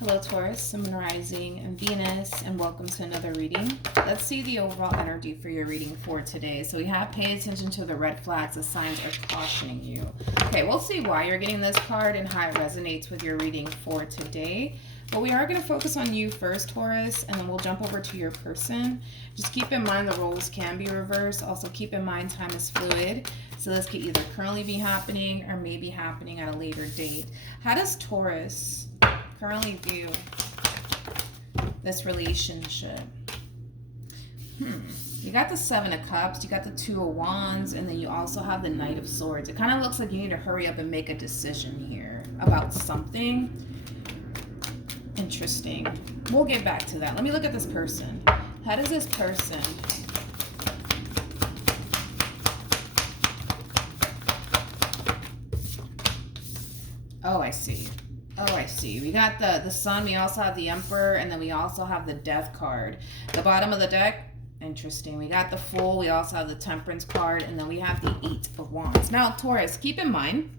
Hello Taurus, Sun, Moon, Rising, and Venus, and welcome to another reading. Let's see the overall energy for your reading for today. So we have pay attention to the red flags, the signs are cautioning you. Okay, we'll see why you're getting this card and how it resonates with your reading for today. But we are going to focus on you first, Taurus, and then we'll jump over to your person. Just keep in mind the roles can be reversed. Also keep in mind time is fluid. So this could either currently be happening or maybe happening at a later date. How does Taurus currently view this relationship? You got the Seven of Cups, you got the Two of Wands, and then you also have the Knight of Swords. It kind of looks like you need to hurry up and make a decision here about something. Interesting. We'll get back to that. Let me look at this person. How does this person I see. Oh, I see. We got the Sun, we also have the Emperor, and then we also have the Death card. The bottom of the deck, interesting. We got the Fool, we also have the Temperance card, and then we have the Eight of Wands. Now, Taurus, keep in mind,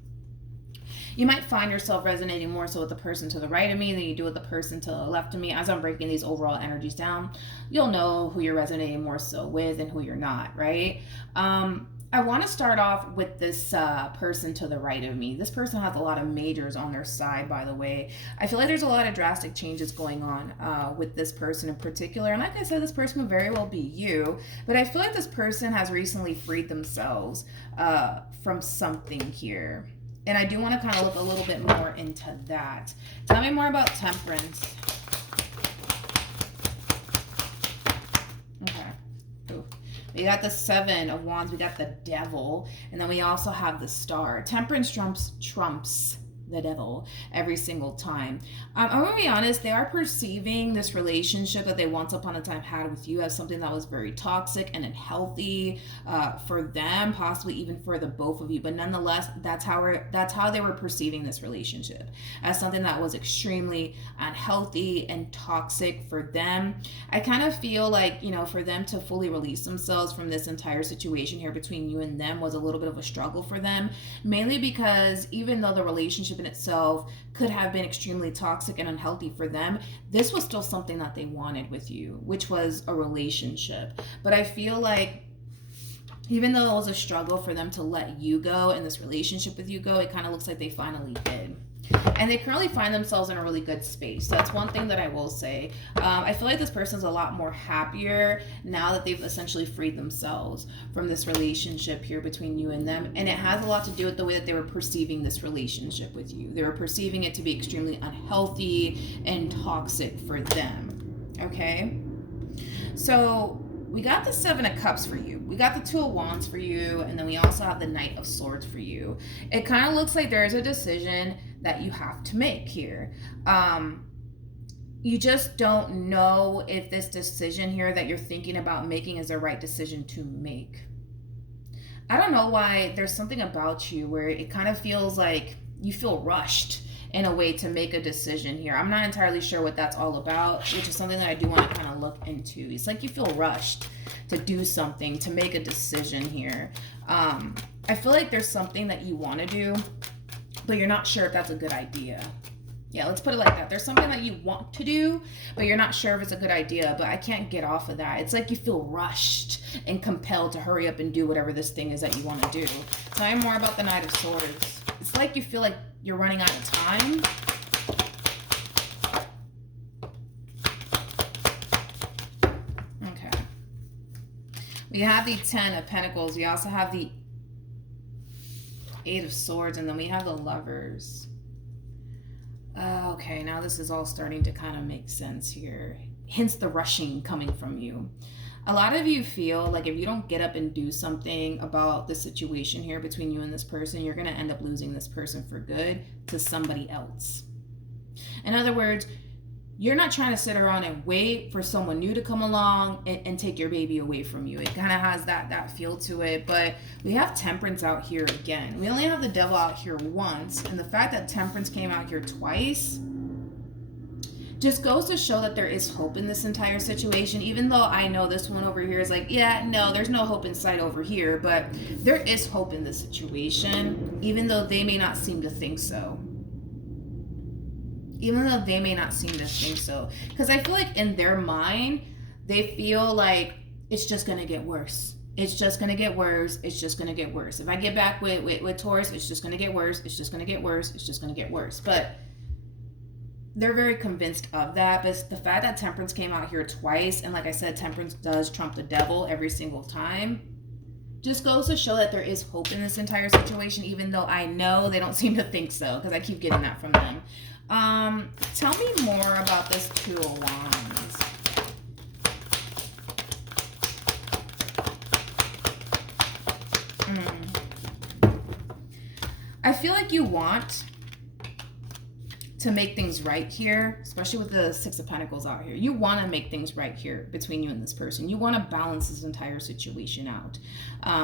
you might find yourself resonating more so with the person to the right of me than you do with the person to the left of me. As I'm breaking these overall energies down, you'll know who you're resonating more so with and who you're not, right? I want to start off with this person to the right of me. This person has a lot of majors on their side, by the way. I feel like there's a lot of drastic changes going on with this person in particular. And like I said, this person could very well be you. But I feel like this person has recently freed themselves from something here. And I do want to kind of look a little bit more into that. Tell me more about Temperance. We got the Seven of Wands, we got the Devil, and then we also have the Star. Temperance trumps the Devil every single time. I'm going to be honest, they are perceiving this relationship that they once upon a time had with you as something that was very toxic and unhealthy for them, possibly even for the both of you. But nonetheless, that's how they were perceiving this relationship, as something that was extremely unhealthy and toxic for them. I kind of feel like, you know, for them to fully release themselves from this entire situation here between you and them was a little bit of a struggle for them, mainly because even though the relationship in itself could have been extremely toxic and unhealthy for them, this was still something that they wanted with you, which was a relationship. But I feel like even though it was a struggle for them to let you go and this relationship with you go, it kind of looks like they finally did. And they currently find themselves in a really good space. So that's one thing that I will say. I feel like this person's a lot more happier now that they've essentially freed themselves from this relationship here between you and them. And it has a lot to do with the way that they were perceiving this relationship with you. They were perceiving it to be extremely unhealthy and toxic for them. Okay? So we got the Seven of Cups for you. We got the Two of Wands for you. And then we also have the Knight of Swords for you. It kind of looks like there's a decision that you have to make here. You just don't know if this decision here that you're thinking about making is the right decision to make. I don't know why there's something about you where it kind of feels like you feel rushed in a way to make a decision here. I'm not entirely sure what that's all about, which is something that I do want to kind of look into. It's like you feel rushed to do something, to make a decision here. I feel like there's something that you want to do, but you're not sure if that's a good idea. Yeah, let's put it like that. There's something that you want to do, but you're not sure if it's a good idea, but I can't get off of that. It's like you feel rushed and compelled to hurry up and do whatever this thing is that you want to do. Tell me more about the Knight of Swords. It's like you feel like you're running out of time. Okay. We have the Ten of Pentacles. We also have the Eight of Swords, and then we have the Lovers. Okay, now this is all starting to kind of make sense here. Hence the rushing coming from you. A lot of you feel like if you don't get up and do something about the situation here between you and this person, you're going to end up losing this person for good to somebody else. In other words, you're not trying to sit around and wait for someone new to come along and take your baby away from you. It kind of has that feel to it. But we have Temperance out here again. We only have the Devil out here once. And the fact that Temperance came out here twice just goes to show that there is hope in this entire situation. Even though I know this one over here is like, yeah, no, there's no hope in sight over here. But there is hope in this situation, even though they may not seem to think so. even though they may not seem to think so. Because I feel like in their mind, they feel like it's just going to get worse. It's just going to get worse. It's just going to get worse. If I get back with Taurus, it's just going to get worse. It's just going to get worse. It's just going to get worse. But they're very convinced of that. But the fact that Temperance came out here twice, and like I said, Temperance does trump the Devil every single time, just goes to show that there is hope in this entire situation, even though I know they don't seem to think so, because I keep getting that from them. Tell me more about this Two of Wands. I feel like you want to make things right here, especially with the Six of Pentacles out here. You want to make things right here between you and this person. You want to balance this entire situation out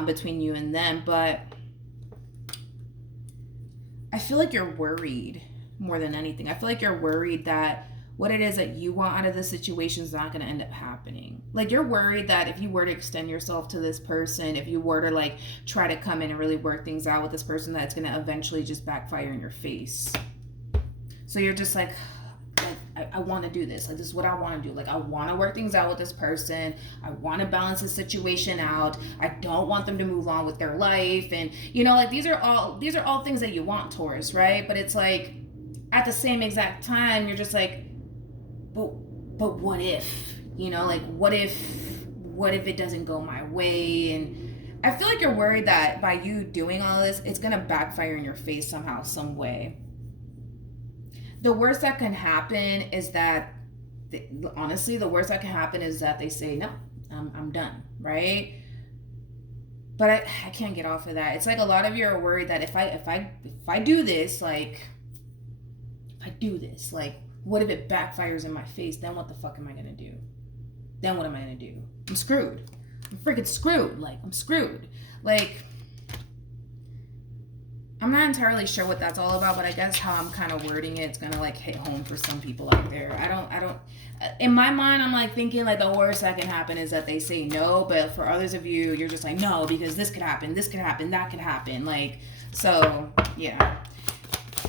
between you and them. But I feel like you're worried more than anything. I feel like you're worried that what it is that you want out of this situation is not going to end up happening. Like, you're worried that if you were to extend yourself to this person, if you were to like try to come in and really work things out with this person, that's going to eventually just backfire in your face. So you're just like I want to do this. Like, this is what I want to do. Like, I want to work things out with this person. I want to balance the situation out. I don't want them to move on with their life. And, you know, like, these are all things that you want, Taurus, right? But it's like, at the same exact time, you're just like, but what if, you know, like, what if it doesn't go my way? And I feel like you're worried that by you doing all this, it's going to backfire in your face somehow, some way. The worst that can happen is that, honestly, the worst that can happen is that they say, no, I'm done, right? But I can't get off of that. It's like a lot of you are worried that if I do this, like, what if it backfires in my face? Then what the fuck am I going to do? Then what am I going to do? I'm screwed. I'm freaking screwed. Like, I'm screwed. Like, I'm not entirely sure what that's all about, but I guess how I'm kind of wording it, it's going to like hit home for some people out there. I don't, in my mind, I'm like thinking like the worst that can happen is that they say no, but for others of you, you're just like, no, because this could happen, that could happen. Like, so yeah.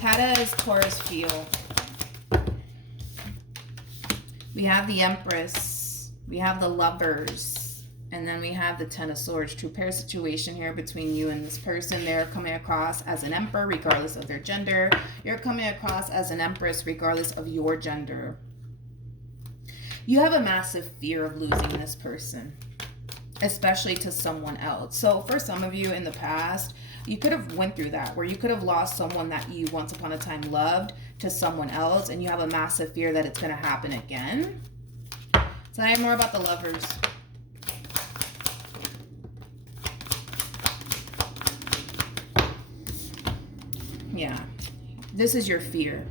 How does Taurus feel? We have the Empress, we have the Lovers, and then we have the Ten of Swords. True pair situation here between you and this person. They're coming across as an Emperor regardless of their gender. You're coming across as an Empress regardless of your gender. You have a massive fear of losing this person, especially to someone else. So for some of you in the past, you could have went through that, where you could have lost someone that you once upon a time loved to someone else, and you have a massive fear that it's going to happen again. Tell me more about the Lovers. Yeah, this is your fear.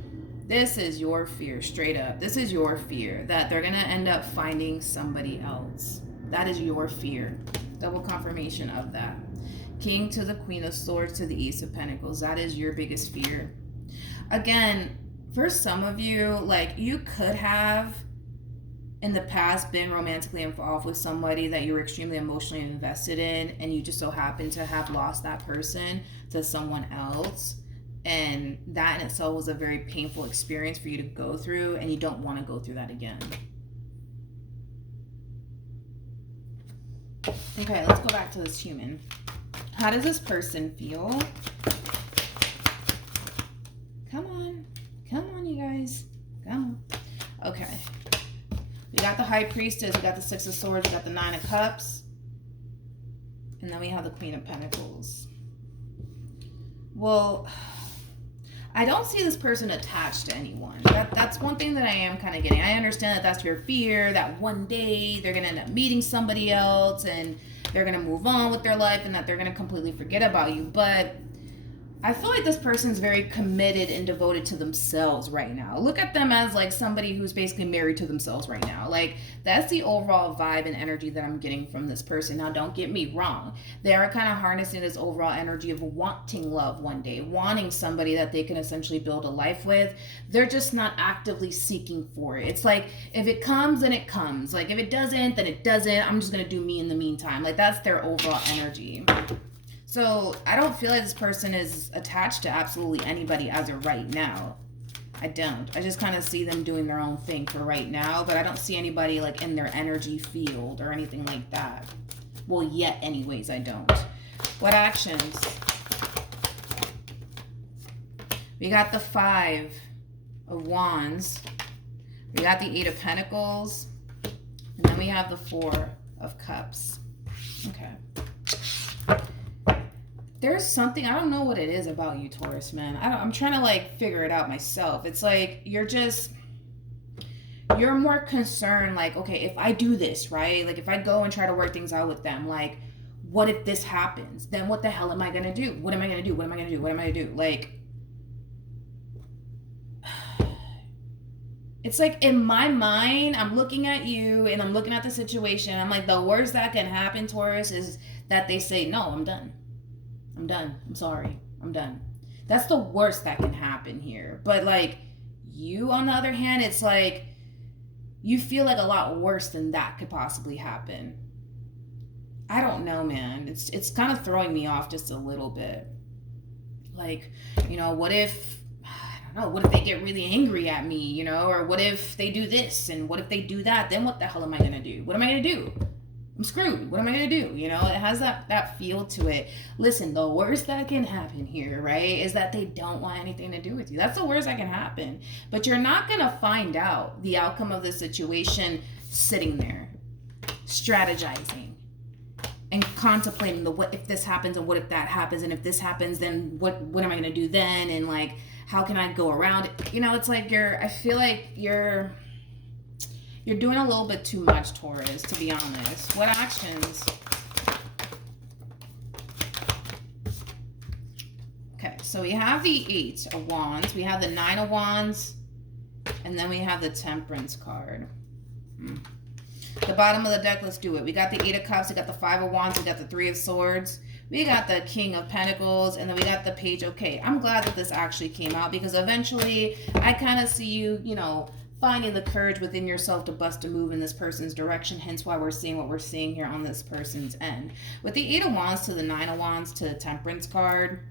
This is your fear, straight up. This is your fear that they're going to end up finding somebody else. That is your fear. Double confirmation of that. King to the Queen of Swords to the Ace of Pentacles. That is your biggest fear. Again, for some of you, like, you could have in the past been romantically involved with somebody that you were extremely emotionally invested in, and you just so happen to have lost that person to someone else. And that in itself was a very painful experience for you to go through, and you don't want to go through that again. Okay, let's go back to this human. How does this person feel? Come on, you guys. Come on. Okay. We got the High Priestess, we got the Six of Swords, we got the Nine of Cups, and then we have the Queen of Pentacles. Well, I don't see this person attached to anyone. That's one thing that I am kind of getting. I understand that that's your fear, that one day they're going to end up meeting somebody else and they're going to move on with their life and that they're going to completely forget about you. But I feel like this person's very committed and devoted to themselves right now. Look at them as like somebody who's basically married to themselves right now. Like, that's the overall vibe and energy that I'm getting from this person. Now, don't get me wrong. They are kind of harnessing this overall energy of wanting love one day, wanting somebody that they can essentially build a life with. They're just not actively seeking for it. It's like, if it comes, then it comes. Like, if it doesn't, then it doesn't. I'm just going to do me in the meantime. Like, that's their overall energy. So I don't feel like this person is attached to absolutely anybody as of right now. I don't. I just kind of see them doing their own thing for right now, but I don't see anybody like in their energy field or anything like that. Well, yet anyways, I don't. What actions? We got the 5 of Wands. We got the 8 of Pentacles. And then we have the 4 of Cups. Okay. There's something, I don't know what it is about you, Taurus, man. I'm trying to like figure it out myself. It's like you're more concerned like, okay, if I do this, right? Like if I go and try to work things out with them, like what if this happens? Then what the hell am I going to do? What am I going to do? What am I going to do? What am I going to do? Like, it's like in my mind, I'm looking at you and I'm looking at the situation. I'm like, the worst that can happen, Taurus, is that they say, no, I'm done. I'm done. I'm sorry. I'm done. That's the worst that can happen here. But like you, on the other hand, it's like you feel like a lot worse than that could possibly happen. I don't know, man. It's kind of throwing me off just a little bit. Like, you know, what if, I don't know, what if they get really angry at me, you know, or what if they do this and what if they do that? Then what the hell am I going to do? What am I going to do? I'm screwed. What am I going to do? You know, it has that feel to it. Listen, the worst that can happen here, right, is that they don't want anything to do with you. That's the worst that can happen. But you're not going to find out the outcome of the situation sitting there, strategizing and contemplating the what if this happens and what if that happens. And if this happens, then what am I going to do then? And like, how can I go around it? You know, it's like I feel like you're doing a little bit too much, Taurus, to be honest. What actions? Okay, so we have the 8 of Wands. We have the 9 of Wands. And then we have the Temperance card. The bottom of the deck, let's do it. We got the 8 of Cups. We got the 5 of Wands. We got the 3 of Swords. We got the King of Pentacles. And then we got the Page. Okay, I'm glad that this actually came out because eventually I kind of see you, you know, finding the courage within yourself to bust a move in this person's direction, hence why we're seeing what we're seeing here on this person's end. With the 8 of Wands to the 9 of Wands to the Temperance card,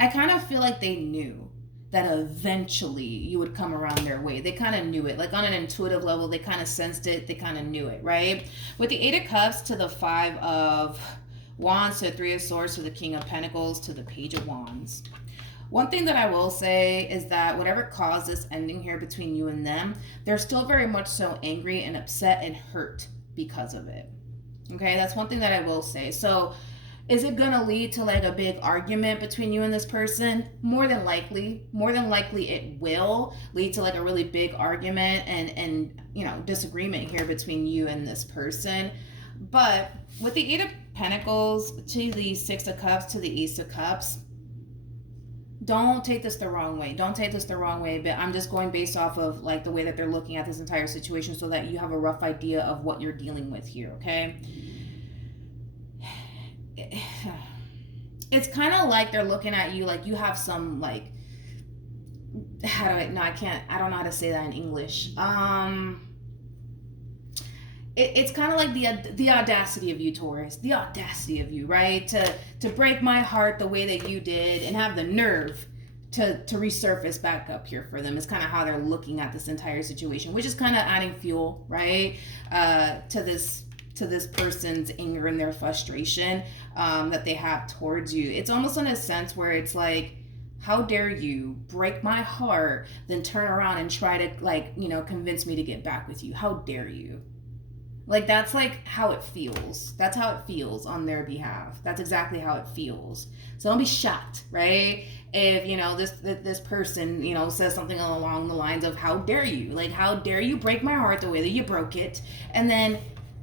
I kind of feel like they knew that eventually you would come around their way. They kind of knew it. Like on an intuitive level, they kind of sensed it. They kind of knew it, right? With the 8 of Cups to the 5 of Wands to the 3 of Swords to the King of Pentacles to the Page of Wands. One thing that I will say is that whatever caused this ending here between you and them, they're still very much so angry and upset and hurt because of it. Okay, that's one thing that I will say. So is it going to lead to like a big argument between you and this person? More than likely it will lead to like a really big argument and you know, disagreement here between you and this person. But with the 8 of Pentacles to the 6 of Cups to the Ace of Cups, don't take this the wrong way. Don't take this the wrong way, but I'm just going based off of like the way that they're looking at this entire situation so that you have a rough idea of what you're dealing with here, okay? It's kind of like they're looking at you like you have some like, I don't know how to say that in English. It's kind of like the audacity of you, Taurus, the audacity of you, right? To break my heart the way that you did and have the nerve to resurface back up here for them is kind of how they're looking at this entire situation, which is kind of adding fuel, right? To this person's anger and their frustration that they have towards you. It's almost in a sense where it's like, how dare you break my heart, then turn around and try to like, you know, convince me to get back with you. How dare you? Like, that's like how it feels. That's how it feels on their behalf. That's exactly how it feels. So don't be shocked, right? If, you know, this person, you know, says something along the lines of, how dare you? Like, how dare you break my heart the way that you broke it? And then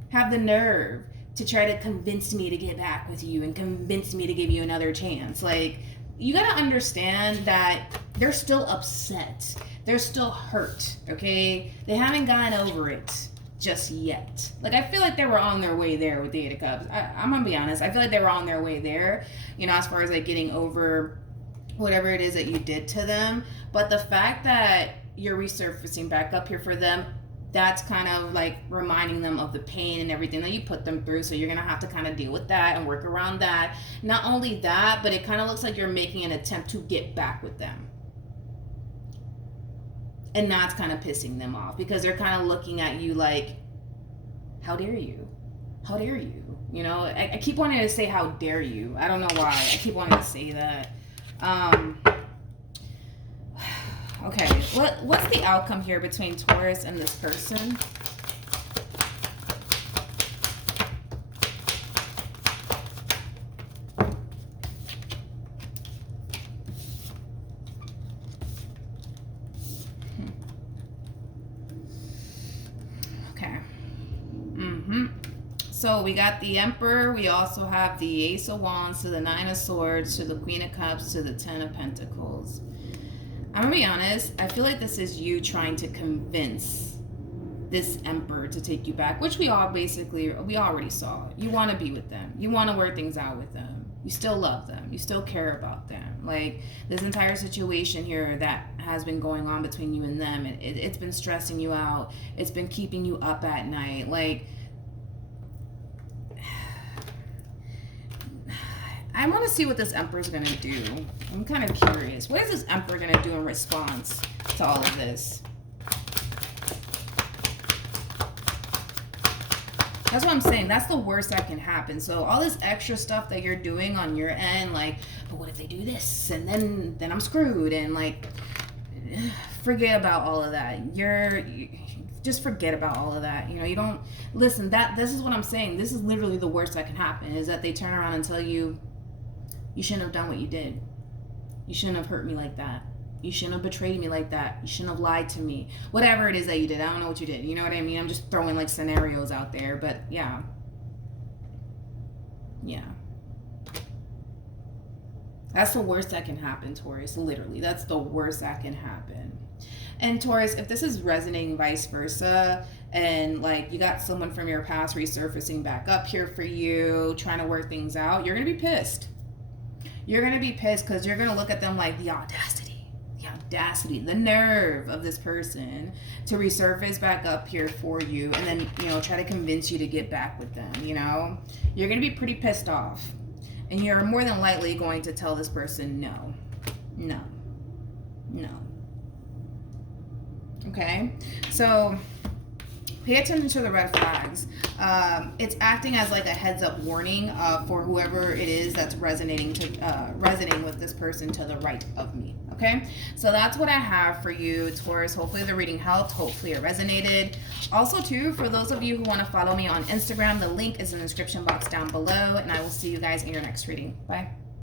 have the nerve to try to convince me to get back with you and convince me to give you another chance. Like, you got to understand that they're still upset. They're still hurt, okay? They haven't gotten over it just yet. Like, I feel like they were on their way there with the 8 of Cups. I'm gonna be honest. I feel like they were on their way there, you know, as far as like getting over whatever it is that you did to them. But the fact that you're resurfacing back up here for them, that's kind of like reminding them of the pain and everything that you put them through. So you're gonna have to kind of deal with that and work around that. Not only that, but it kind of looks like you're making an attempt to get back with them. And that's kind of pissing them off because they're kind of looking at you like, how dare you? How dare you? You know, I keep wanting to say how dare you. I don't know why. I keep wanting to say that. Okay, what's the outcome here between Taurus and this person? So we got the Emperor. We also have the Ace of Wands to the Nine of Swords to the Queen of Cups to the Ten of Pentacles. I'm gonna be honest. I feel like this is you trying to convince this Emperor to take you back, which we already saw. You want to be with them. You want to work things out with them. You still love them. You still care about them. Like this entire situation here that has been going on between you and them, it's been stressing you out. It's been keeping you up at night. Like, I want to see what this Emperor's going to do. I'm kind of curious. What is this Emperor going to do in response to all of this? That's what I'm saying. That's the worst that can happen. So all this extra stuff that you're doing on your end, like, but what if they do this? And then I'm screwed. And like, forget about all of that. Just forget about all of that. You know, you don't listen. This is what I'm saying. This is literally the worst that can happen is that they turn around and tell you, you shouldn't have done what you did. You shouldn't have hurt me like that. You shouldn't have betrayed me like that. You shouldn't have lied to me. Whatever it is that you did. I don't know what you did. You know what I mean? I'm just throwing like scenarios out there. But yeah. Yeah. That's the worst that can happen, Taurus. Literally. That's the worst that can happen. And Taurus, if this is resonating vice versa, and like you got someone from your past resurfacing back up here for you, trying to work things out, you're going to be pissed. You're going to be pissed because you're going to look at them like the audacity, the nerve of this person to resurface back up here for you and then, you know, try to convince you to get back with them, you know? You're going to be pretty pissed off. And you're more than likely going to tell this person no. No. No. Okay? So pay attention to the red flags. It's acting as like a heads up warning for whoever it is that's resonating with this person to the right of me. Okay, so that's what I have for you, Taurus. Hopefully the reading helped. Hopefully it resonated. Also, too, for those of you who want to follow me on Instagram, the link is in the description box down below, and I will see you guys in your next reading. Bye.